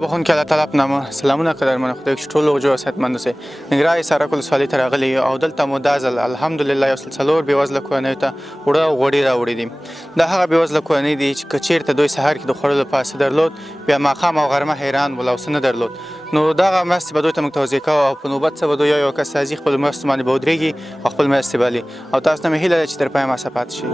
بخون که الله تعالی په نامه سلامونه قدرمن خدای چې ټول اوجو صحتمند اوسئ. ننګرهار سره کل سوالي ته راغلي یو او دلته مو دا ځل الحمدلله یو څلور بېوزله کورنیو ته اوړه او غوړي راوړي دي. دا هغه بېوزله کورنۍ دي چې که چېرته دوی سهار کې د خوړلو پاسه درلود بیا ماښام او غرمه حیران ول او څه نه درلود. نو دغه مرستې به دوی ته موږ توضیح کوو او په نوبت څه به دوی یو کس راځي خپلو مرستو باندې به ودرېږي او خپل مرستې بالي او تاسو ته مې هیله ده چې تر پایه ما سره پاتې شئ.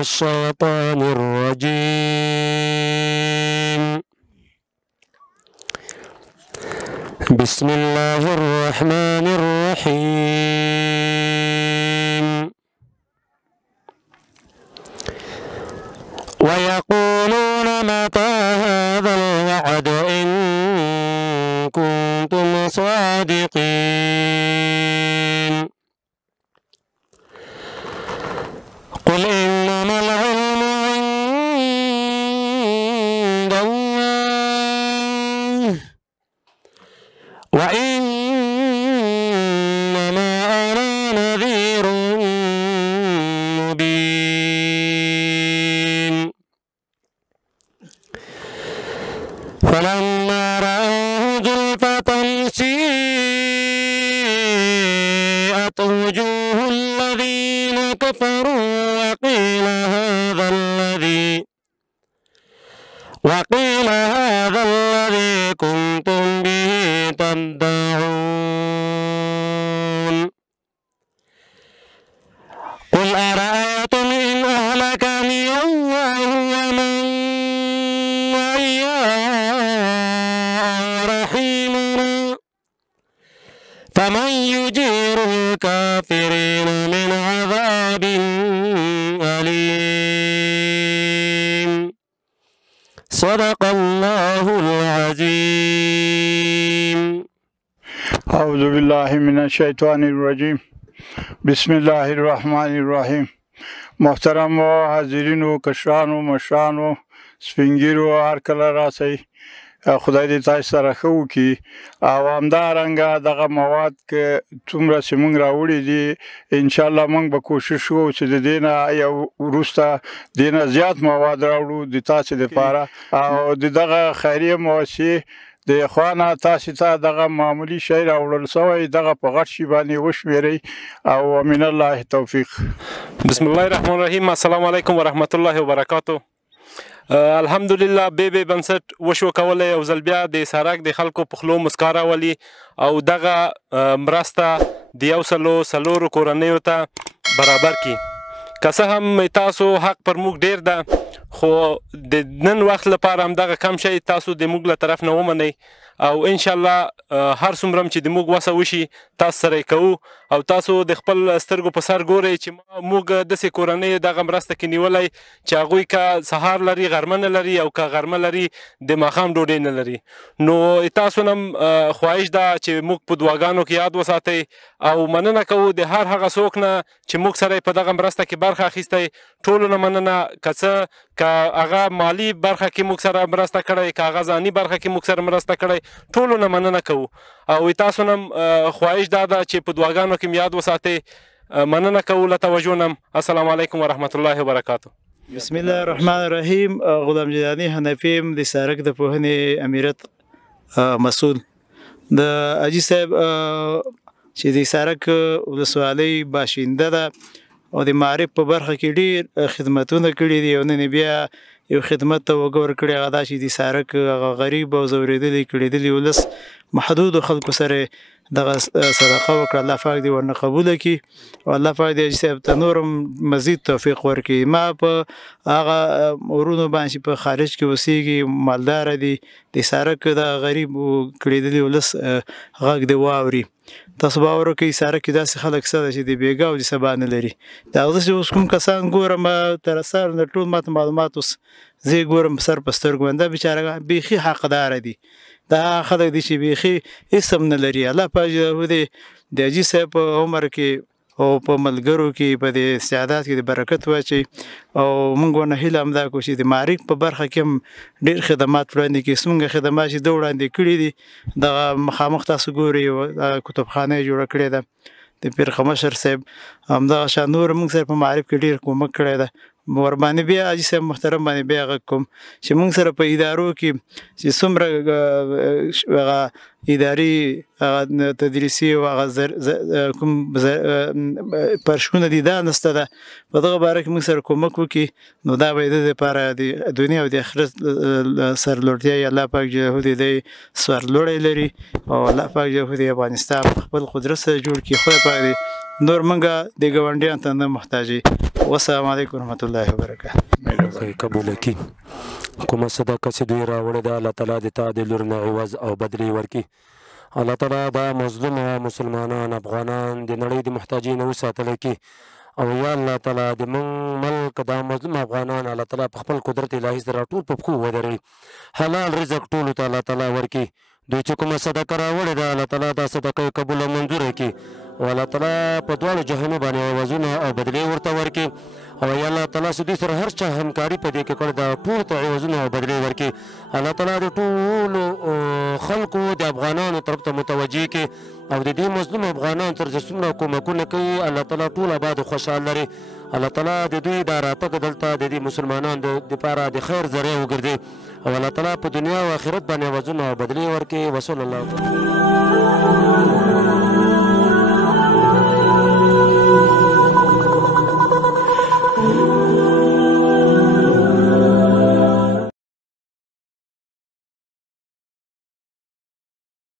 الشيطان الرجيم. بسم الله الرحمن الرحيم. ويقولون متى هذا الوعد إن كنتم صادقين. صادقين. مبين فلما رأوه زلفة سيئت وجوه الذين كفروا وقيل هذا الذي كنتم به تدعون قل أرأيتم إن أهلكني الله ومن معي رحيمنا فمن يجير الكافرين من عذاب أليم صدق الله العظيم. أعوذ بالله من الشيطان الرجيم. بسم الله الرحمن الرحیم. محترم حاضرین و کشران و مشران و سپین ږیرو هر کله راسئ، خدای دې تاسو سره ښه وکړي او همدارنګه دغه مواد که څومره چې موږ راوړي دي انشاءالله موږ به کوشش کوو چې د دې نه یو وروسته دې نه زیات مواد راوړو د تاسو دپاره او د دغه خیریه موسسې د خوا تاسو ته دغه معمولي شی راوړل سوی دغه په غټ شي باندې وشمېرئ او من الله توفیق. بسم الله الرحمن الرحیم. السلام علیکم ورحمت الله وبرکاتو. الحمدلله بې بنسټ وشو کولی یو ځل بیا د سرک د خلکو په خولو مسکا راولي او دغه مرسته د 104 کورنیو ته برابر کړي. که څه هم تاسو حق پر موږ ډیر ده خو د نن وخت لپاره همدغه کم شی تاسو د موږ له طرف نه ومنئ او انشاءالله هر څومره چې د موږ وسه وشي تاسو سره یې کوو او تاسو د خپل سترګو په سر ګورئ چې موږ داسې کورنۍ دغه مرسته کې نیولی چې هغوی که سهار لري غرمه نه لري او که غرمه لري د ماښام ډوډۍ نه لري. نو تاسو نه هم خواهش ده چې موږ په دعاګانو کې یاد وساتئ او مننه کوو د هر هغه څوک نه چې موږ سره په دغه مرسته کې برخه اخیستی. ټولو نه مننه، که څه که هغه مالی برخه کې موږ سره مرسته کړی، که هغه ځاني برخه کې موږ سره مرسته کړی، ټولو نه مننه کوو او تاسو نه خواهش دا ده چې په دعاګانو کې یاد وساتئ. مننه کوو له توجه نه. السلام علیکم ورحمت الله وبرکاتو. بسم الله الرحمن الرحیم. غلام جیلانی حنفی د سرک د پوهنې امیرت مسؤل د اجي صاحب چې د سرک ولسوالۍ باشنده ده او د معرف په برخه کې ډیر خدمتونه کړي دي او نن بیا یو خدمت ته وګور کړی هغه دا چې د سرک غریب او زورېدلي کړېدلي ولس محدود خلکو سره دغه صدقه وکړه. الله پاک دې ورنه قبوله کړي او الله پاک دې صاحب ته نور مزید توفیق ورکړي. ما په هغه ورونو باندې په خارج کې اوسېږي مالداره دي د سرک د غریب کړېدلي ولس غږ دې واوري. تاسو باور وکړئ سرک کې داسې خلک شته چې د بیګا او د سبا نه لري. د هغه چې اوس کوم کسان ګورم تر سره د ټول ماته معلومات اوس زه ګورم سر په سترګو باندې بیچاره بیخي حقدار دي. دا خلک دي چې بیخي اسم نه لري. الله پاک دې د اجي صاحب په عمر کې او په ملګرو کې په دې استعداد کې د برکت واچي او موږ ونه هیله همدا کوو چې د معرف په برخه کې هم ډېر خدمات وړاندې کړي. څومره خدمات چې ده وړاندې کړي دي دغه مخامخ تاسو ګورئ کتابخانه یې جوړه کړې ده د پیر خمشر صاحب همدغه شان نور موږ سره په معرف کې ډېر کومک کړی ده. ورباندې بیا اجي صاحب محترم باندې بیا غږ کوم چې موږ سره په ادارو کې چې څومره اداري تدریسي او کوم پرشونه دي دا نسته ده په دغه باره کې موږ سره کومک وکړي نو دا به د لپاره د دنیا او د آخرت سرلوړتیا یې الله پاک جهود دی سرلوړی لري او الله پاک جهود افغانستان خپل قدرت سره جوړ کړي. خدای پاک دې نور منګه د ګاونډیانو ته نه محتاجي. والسلام علیکم ورحمت الله وبرکاته. قبول کی کومه صدقه چې دوی راوړې ده الله تعالی دې ته د لور نه عوض او بدلې ورکړي. الله تعالی دا مظلوم مسلمانان افغانان د نړۍ د محتاجۍ نه وساتلی کړي او یا الله تعالی د موږ ملک دا مظلوم افغانان الله تعالی په خپل قدرت الهي سره ټول په پښو ودروي. حلال رزق ټولو ته الله تعالی ورکړي. دوی چې کومه صدقه راوړې ده الله تعالی دا صدقه یې قبوله منظوره کړي او الله تعالی په دواړو جهانو باندې عوضونه او بدلې ورته ورکړي او یا الله تعالی چې دوی سره هر چا همکاري په دې کې کړې ده ټولو ته عوضونه او بدلې ورکړي. الله تعالی د ټولو خلکو د افغانانو طرف ته متوجه کړي او د دې مظلوم افغانانو تر څو څومره کومکونه کوي الله تعالی ټول آباد او خوشحال لري. الله تعالی د دوی دا راتګ دلته د دې مسلمانانو دپاره د خیر ذریعه وګرځي او الله تعالی په دنیا او آخرت باندې عوضونه او بدلې ورکړي. وصلی الله